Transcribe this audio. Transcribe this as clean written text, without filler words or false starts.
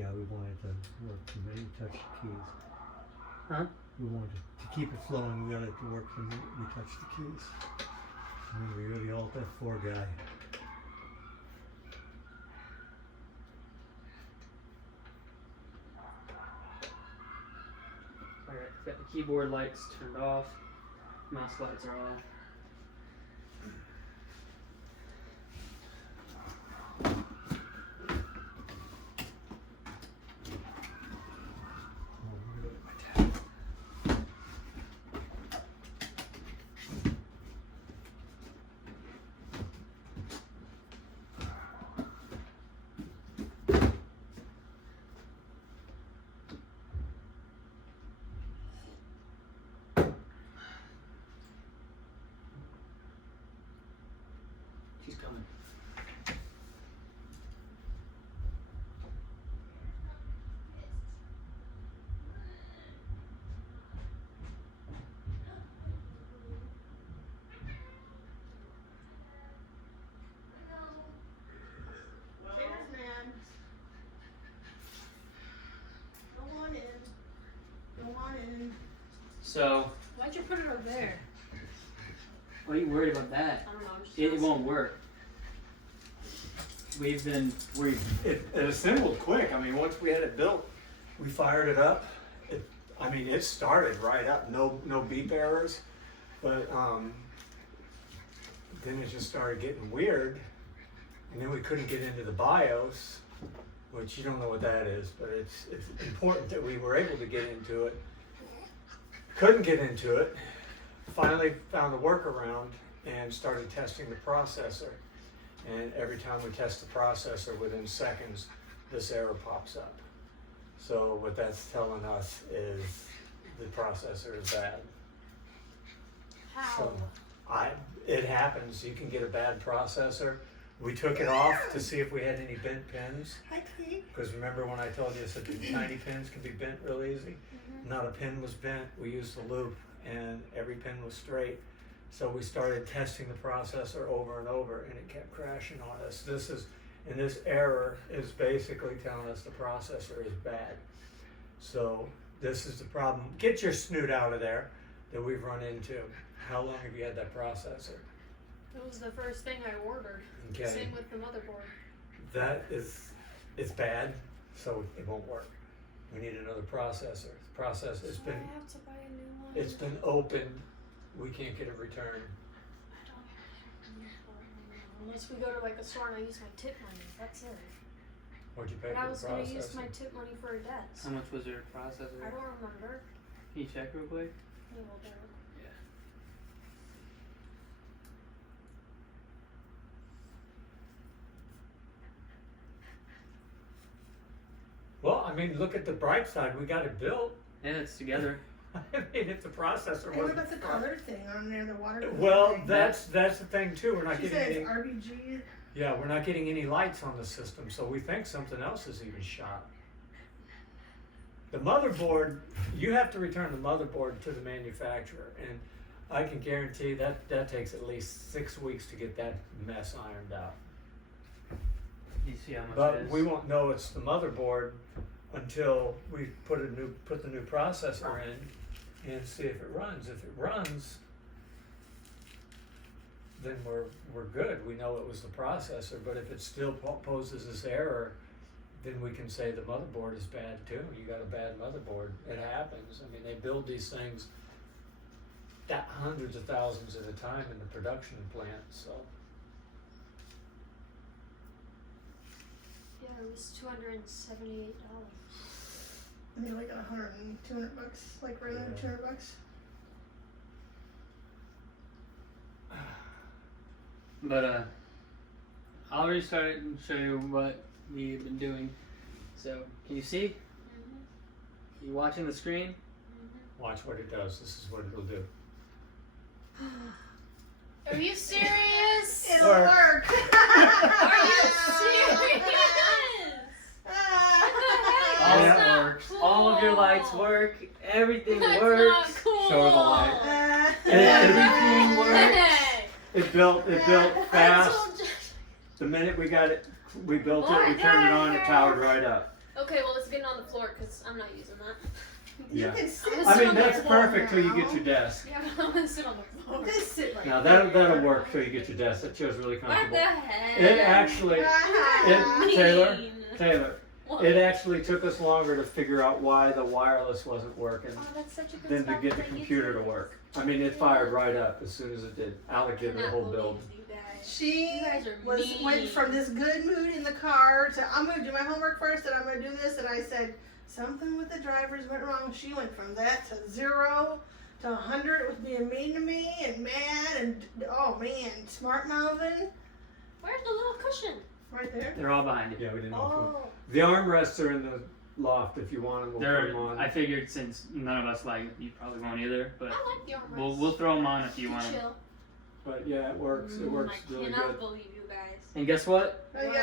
Yeah, we wanted to work the minute you touch the keys. Huh? We wanted to keep it flowing, we got it to work the minute we touch the keys. Remember, you're the Alt F4 guy. Alright, got the keyboard lights turned off. Mouse lights are off. She's coming. Cheers, man. Go on in. Go on in. So, Why'd you put it over there? why are you worried about that? I don't know. I'm just It asking. won't work. It assembled quick. I mean, once we had it built, we fired it up. It started right up. No beep errors, but then it just started getting weird, and then we couldn't get into the BIOS, which you don't know what that is, but it's important that we were able to get into it. Couldn't get into it. Finally found a workaround and started testing the processor. And every time we test the processor, within seconds, this error pops up. So what that's telling us is the processor is bad. How? So it happens. You can get a bad processor. We took it off to see if we had any bent pins. Hi, Kate. Because remember when I told you that the tiny pins can be bent real easy? Not a pin was bent. We used the loop and every pin was straight. So we started testing the processor over and over, and it kept crashing on us. This error is basically telling us the processor is bad. So this is the problem. Get your snoot out of there that we've run into. How long have you had that processor? It was the first thing I ordered. Okay. Same with the motherboard. It's bad, so it won't work. We need another processor. The processor, So I have to buy a new one. it's been opened. We can't get a return. I don't have unless we go to like a store and I use my tip money. That's it. What'd you pay But I for was the gonna processor? use my tip money for a debt. How much was your processor? I don't remember. Can you check real quick? Yeah, well, there. Yeah. Well, I mean, look at the bright side. We got it built. And it's together. I mean, if the processor Hey, what wasn't. about the color thing on there, the water? Well, thing? that's the thing too. We're not She getting said any. it's RBG. Yeah, we're not getting any lights on the system, so we think something else is even shot. The motherboard, you have to return the motherboard to the manufacturer, and I can guarantee that takes at least 6 weeks to get that mess ironed out. You see how much it But is? we won't know it's the motherboard until we put the new processor in and see if it runs. If it runs, then we're good. We know it was the processor. But if it still poses this error, then we can say the motherboard is bad too. You got a bad motherboard. It happens. I mean, they build these things hundreds of thousands at a time in the production plant. So. Yeah, it was $278. I mean, like $200 bucks, like right under Yeah. $200. But I'll restart it and show you what we've been doing. So, can you see? Mm-hmm. You watching the screen? Mm-hmm. Watch what it does. This is what it'll do. Are you serious? It'll work. Are you serious? All Yeah. that works. All of your lights work. Everything That's works. not cool. Show her the light. Everything works. It built I fast. told you. The minute we got it, we built it, we turned it on, it powered right up. Okay, well, it's getting on the floor because I'm not using that. You Yeah. can sit. I'm I sit mean, on the that's floor perfect till you get your desk. Yeah, but I'm gonna sit on the floor. Just sit right Now there. that'll work till you get your desk. That chair's really What comfortable. the heck? It actually, Ah. Taylor, Mean. Taylor, What? it actually took us longer to figure out why the wireless wasn't working Oh, that's such a good than to spot get the for computer to YouTube. work. I mean, it fired right up as soon as it did. Alec did the Cannot whole believe build. you guys. She You guys are went mean. from this good mood in the car to I'm gonna do my homework first and I'm gonna do this, and I said something with the drivers went wrong. She went from that to 0 to 100 with being mean to me and mad and oh man, smart mouthing Where's the little cushion? right there. They're all behind you. Yeah, we didn't know. Oh. The armrests are in the loft. If you want them, we'll put They're. them on. I figured since none of us like, you probably won't either, but I like the armrest. we'll throw them on if you want them. Chill. But yeah, it works. It works I really cannot good. believe you guys. And guess what? Oh, yeah.